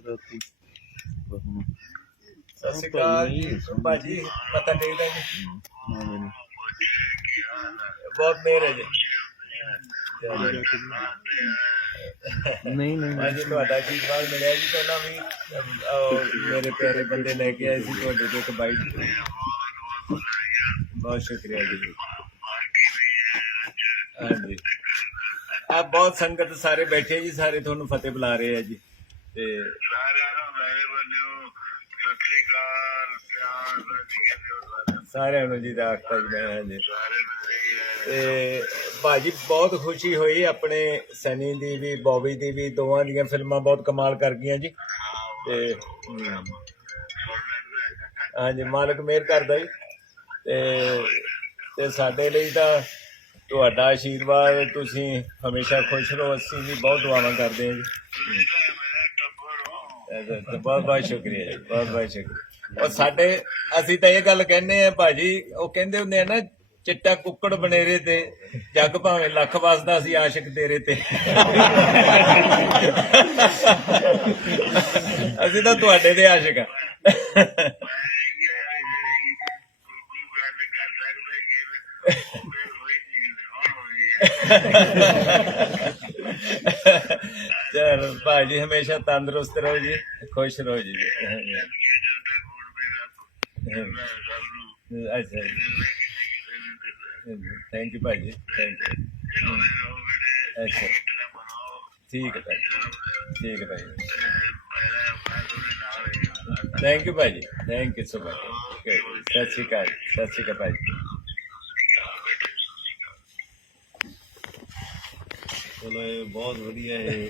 ਰਾਤੀ ਬਹੂ ਨੂੰ ਸਤਿ ਸ਼੍ਰੀ ਅਕਾਲ ਜੀ ਭਾਜੀ ਪਤਾ ਟੇਕਦਾ ਜੀ ਨਾ ਮੈਨੂੰ ਬਹੁਤ ਮਿਹਰ ਹੈ ਜੀ ਨਹੀਂ ਨਹੀਂ ਅੱਜ ਤੁਹਾਡਾ ਆਸ਼ੀਰਵਾਦ ਮਿਲਿਆ ਜੀ ਪਹਿਲਾਂ ਵੀ ਅਮ, ਉਹ ਮੇਰੇ ਪਿਆਰੇ ਬੰਦੇ ਲੈ ਕੇ ਆਏ ਸੀ ਤੁਹਾਡੇ ਤੋਂ ਇੱਕ ਬਾਈਕ ਬਹੁਤ ਸ਼ੁਕਰੀਆ ਜੀ ਹਾਂਜੀ ਆ ਬਹੁਤ ਸੰਗਤ ਸਾਰੇ ਬੈਠੇ ਜੀ ਸਾਰੇ ਤੁਹਾਨੂੰ ਫਤਿਹ ਬੁਲਾ ਰਹੇ ਆ ਜੀ ਤੇ ਸਾਰਿਆਂ ਨੂੰ ਮੇਰੇ ਵੱਲੋਂ ਸਤਿ ਸ੍ਰੀ ਅਕਾਲ ਪਿਆਰ ਨਾਲ ਜੀ ਕਹਿੰਦੇ ਸਾਰਿਆਂ ਨੂੰ। ਜੀ ਜੀ ਮੈਂ ਤੇ ਭਾਜੀ ਬਹੁਤ ਖੁਸ਼ੀ ਹੋਈ ਆਪਣੇ ਸਨੀ ਦੀ ਵੀ ਬੌਬੀ ਦੀ ਵੀ ਦੋਵਾਂ ਦੀਆਂ ਫਿਲਮਾਂ ਬਹੁਤ ਕਮਾਲ ਕਰ ਗਈਆਂ ਜੀ। ਤੇ ਹਾਂਜੀ ਮਾਲਕ ਮਿਹਰ ਕਰਦਾ ਜੀ। ਤੇ ਤੇ ਸਾਡੇ ਲਈ ਤਾਂ ਤੁਹਾਡਾ ਆਸ਼ੀਰਵਾਦ ਤੁਸੀਂ ਹਮੇਸ਼ਾ ਖੁਸ਼ ਰਹੋ ਅਸੀਂ ਵੀ ਬਹੁਤ ਦੁਆਵਾਂ ਕਰਦੇ ਹਾਂ ਜੀ। ਤੇ- ਬਹੁਤ ਬਹੁਤ ਸ਼ੁਕਰੀਆ ਜੀ ਬਹੁਤ ਬਹੁਤ ਸ਼ੁਕਰੀਆ। ਔਰ ਸਾਡੇ ਅਸੀਂ ਤਾਂ ਇਹ ਗੱਲ ਕਹਿੰਦੇ ਆ ਭਾਜੀ ਉਹ ਕਹਿੰਦੇ ਹੁੰਦੇ ਆ ਨਾ ਚਿੱਟਾ ਕੁੱਕੜ ਬਨੇਰੇ ਤੇ ਜੱਗ ਭਾਵੇਂ ਲੱਖ ਵਸਦਾ ਸੀ ਆਸ਼ਿਕ ਤੇਰੇ ਤੇ। ਅਸੀਂ ਤਾਂ ਤੁਹਾਡੇ ਦੇ ਆਸ਼ਿਕ ਆ ਚਲੋ ਭਾਜੀ ਹਮੇਸ਼ਾ ਤੰਦਰੁਸਤ ਰਹੋ ਜੀ, ਖੁਸ਼ ਰਹੋ ਜੀ। ਅੱਛਾ ਥੈਂਕ ਯੂ ਭਾਜੀ ਥੈਂਕ ਯੂ ਅੱਛਾ। ਠੀਕ ਹੈ ਭਾਜੀ, ਠੀਕ ਹੈ ਭਾਜੀ। ਥੈਂਕ ਯੂ ਭਾਜੀ ਥੈਂਕ ਯੂ ਸੋ ਮਚ ਸਤਿ ਸ਼੍ਰੀ ਅਕਾਲ, ਸਤਿ ਸ਼੍ਰੀ ਅਕਾਲ ਭਾਜੀ। ਚਲੋ ਇਹ ਬਹੁਤ ਵਧੀਆ ਹੈ।